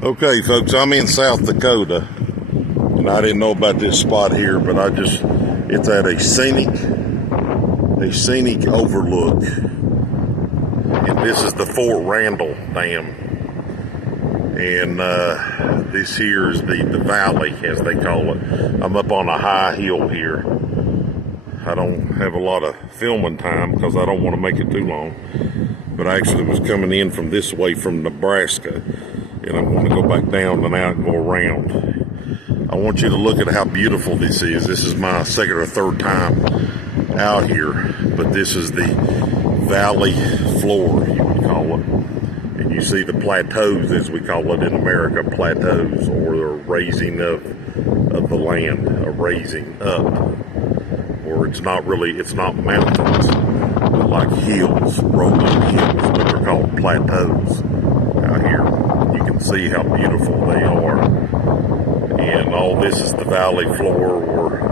Okay, folks, I'm in South Dakota, and I didn't know about this spot here, but it's at a scenic overlook, and this is the Fort Randall Dam, and this here is the valley, as they call it. I'm up on a high hill here. I don't have a lot of filming time because I don't want to make it too long, but I actually was coming in from this way from Nebraska, and I'm going to go back down and out and go around. I want you to look at how beautiful this is. This is my second or third time out here, but this is the valley floor, you would call it. And you see the plateaus, as we call it in America, plateaus, or the raising of the land, a raising up. Or it's not mountains, but like hills, rolling hills, but they're called plateaus out here. You can see how beautiful they are. And all this is the valley floor where,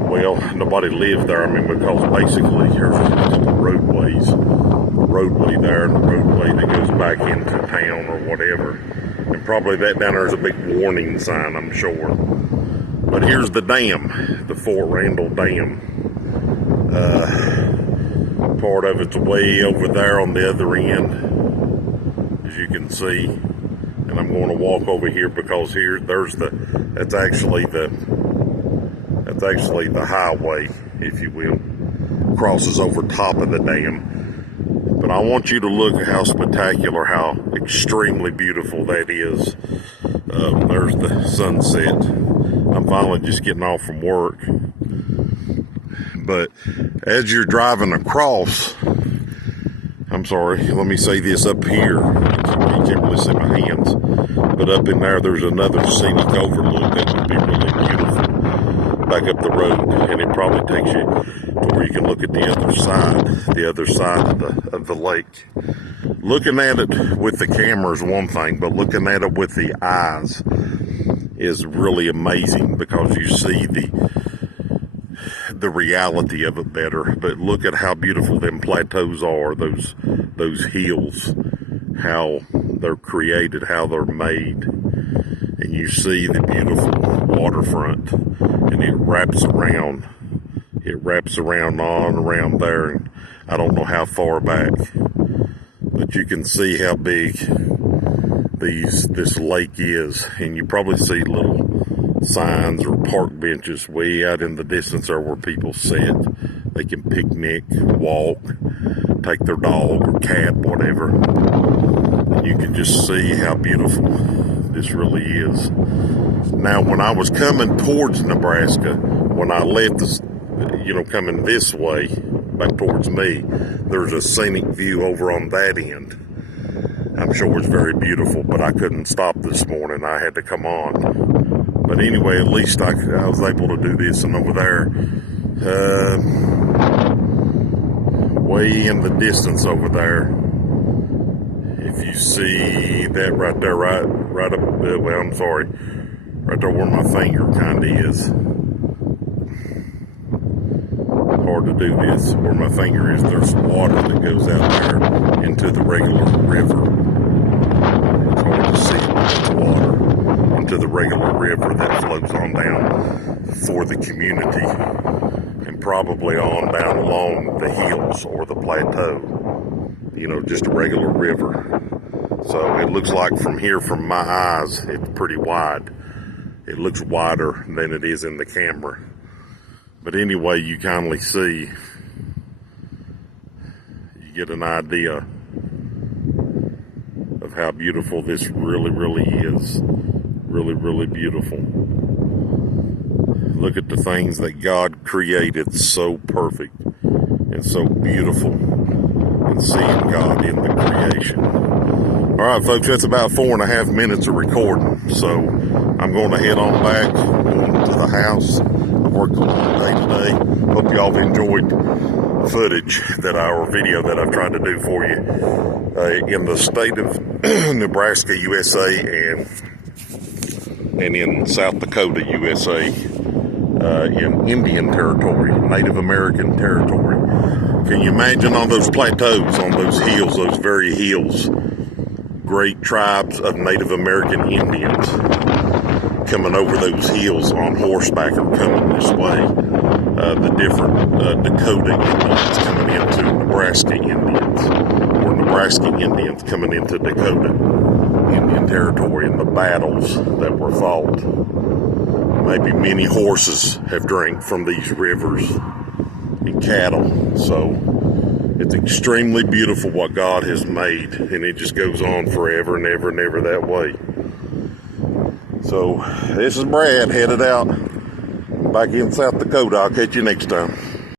well, nobody lives there. I mean, because basically there's just the roadways. The roadway there and the roadway that goes back into town or whatever. And probably that down there is a big warning sign, I'm sure. But here's the dam, the Fort Randall Dam. Part of it's way over there on the other end, as you can see. And I'm going to walk over here because that's actually the highway, if you will, crosses over top of the dam. But I want you to look at how spectacular, how extremely beautiful that is. There's the sunset. I'm finally just getting off from work. But as you're driving across, I'm sorry, let me say this up here. You can't really see my hands. But up in there's another scenic overlook that would be really beautiful back up the road. And it probably takes you to where you can look at the other side of the lake. Looking at it with the camera is one thing, but looking at it with the eyes is really amazing because you see the reality of it better. But look at how beautiful them plateaus are, those hills, how they're created, how they're made. And you see the beautiful waterfront, and it wraps around on around there, and I don't know how far back, but you can see how big this lake is. And you probably see little signs or park benches way out in the distance there where people sit. They can picnic, walk, take their dog or cat, whatever. And you can just see how beautiful this really is. Now, when I was coming towards Nebraska, when I left coming this way, back towards me, there's a scenic view over on that end. I'm sure it's very beautiful, but I couldn't stop this morning. I had to come on. But anyway, at least I was able to do this. And over there, way in the distance over there, if you see that right there, right up, I'm sorry, right there where my finger kind of is. Hard to do this. Where my finger is, there's water that goes out there into the regular river. It's hard to see the water into the regular river that flows on down for the community and probably on down along the hills or the plateau. Just a regular river. So it looks like from here, from my eyes, it's pretty wide. It looks wider than it is in the camera. But anyway, you kindly see, you get an idea of how beautiful this really, really is. Really, really beautiful. Look at the things that God created, so perfect and so beautiful, and seeing God in the creation. All right, folks, that's about 4.5 minutes of recording. So I'm going to head on back, going to the house. I've worked a long day today. Hope y'all have enjoyed the footage or video that I've tried to do for you in the state of Nebraska, USA, and in South Dakota, USA, in Indian territory, Native American territory. Can you imagine on those plateaus, on those hills, those very hills, great tribes of Native American Indians coming over those hills on horseback are coming this way. The different Dakota Indians coming into Nebraska Indians, or Nebraska Indians coming into Dakota Indian territory, and the battles that were fought. Maybe many horses have drank from these rivers and cattle. So it's extremely beautiful what God has made, and it just goes on forever and ever and ever that way. So this is Brad headed out back in South Dakota. I'll catch you next time.